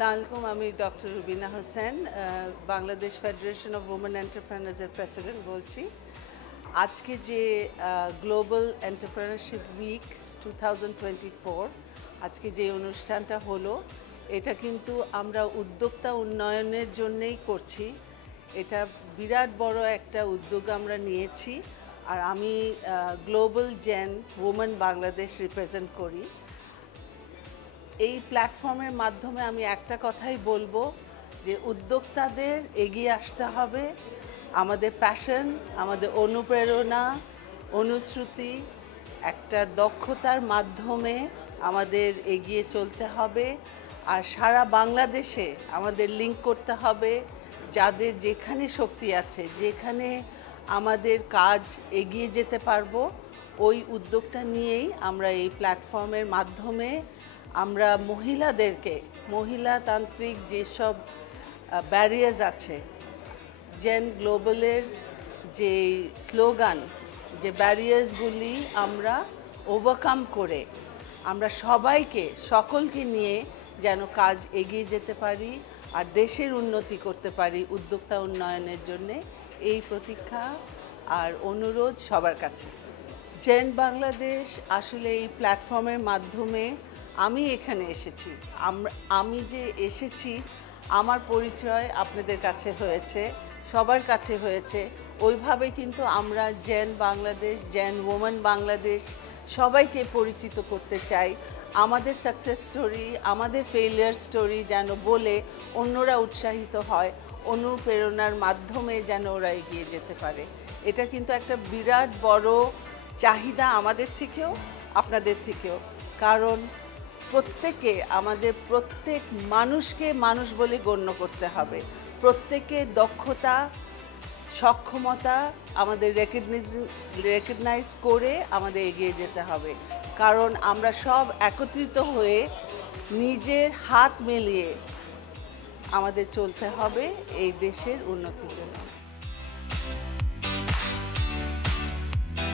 আসসালামু আলাইকুম, আমি doctor Rubina Hossain, Bangladesh federation of women এন্টারপ্রেনার্সের প্রেসিডেন্ট বলছি। আজকে যে গ্লোবাল এন্টারপ্রেনারশিপ উইক 2024 আজকে যে অনুষ্ঠানটা হলো, এটা কিন্তু আমরা উদ্যোক্তা উন্নয়নের জন্যই করছি। এটা বিরাট বড় একটা উদ্যোগ আমরা নিয়েছি, আর আমি global gen women Bangladesh represent করি। এই প্ল্যাটফর্মের মাধ্যমে আমি একটা কথাই বলবো যে উদ্যোক্তাদের এগিয়ে আসতে হবে। আমাদের প্যাশন, আমাদের অনুপ্রেরণা, অনুশ্রুতি, একটা দক্ষতার মাধ্যমে আমাদের এগিয়ে চলতে হবে। আর সারা বাংলাদেশে আমাদের লিঙ্ক করতে হবে, যাদের যেখানে শক্তি আছে, যেখানে আমাদের কাজ এগিয়ে যেতে পারবো, ওই উদ্যোগটা নিয়েই আমরা এই প্ল্যাটফর্মের মাধ্যমে আমরা মহিলাদেরকে, মহিলাতান্ত্রিক যেসব ব্যারিয়ার্স আছে, জেন গ্লোবালের যে স্লোগান, যে ব্যারিয়ার্সগুলি আমরা ওভারকাম করে আমরা সকলকে নিয়ে যেন কাজ এগিয়ে যেতে পারি আর দেশের উন্নতি করতে পারি উদ্যোক্তা উন্নয়নের জন্যে, এই প্রতীক্ষা আর অনুরোধ সবার কাছে। জেন বাংলাদেশ আসলে এই প্ল্যাটফর্মের মাধ্যমে আমি এখানে এসেছি। আমি যে এসেছি, আমার পরিচয় আপনাদের কাছে হয়েছে, সবার কাছে হয়েছে। ওইভাবে কিন্তু আমরা gen Bangladesh, gen women Bangladesh সবাইকে পরিচিত করতে চাই। আমাদের সাকসেস স্টোরি, আমাদের ফেইলিয়ার স্টোরি যেন বলে অন্যরা উৎসাহিত হয়, অনুপ্রেরণার মাধ্যমে যেন ওরা এগিয়ে যেতে পারে। এটা কিন্তু একটা বিরাট বড় চাহিদা আমাদের থেকেও, আপনাদের থেকেও। কারণ প্রত্যেক মানুষকে মানুষ বলে গণ্য করতে হবে। প্রত্যেকের দক্ষতা, সক্ষমতা আমাদের রেকগনাইজ করে আমাদের এগিয়ে যেতে হবে। কারণ আমরা সব একত্রিত হয়ে নিজের হাত মিলিয়ে আমাদের চলতে হবে এই দেশের উন্নতির জন্য।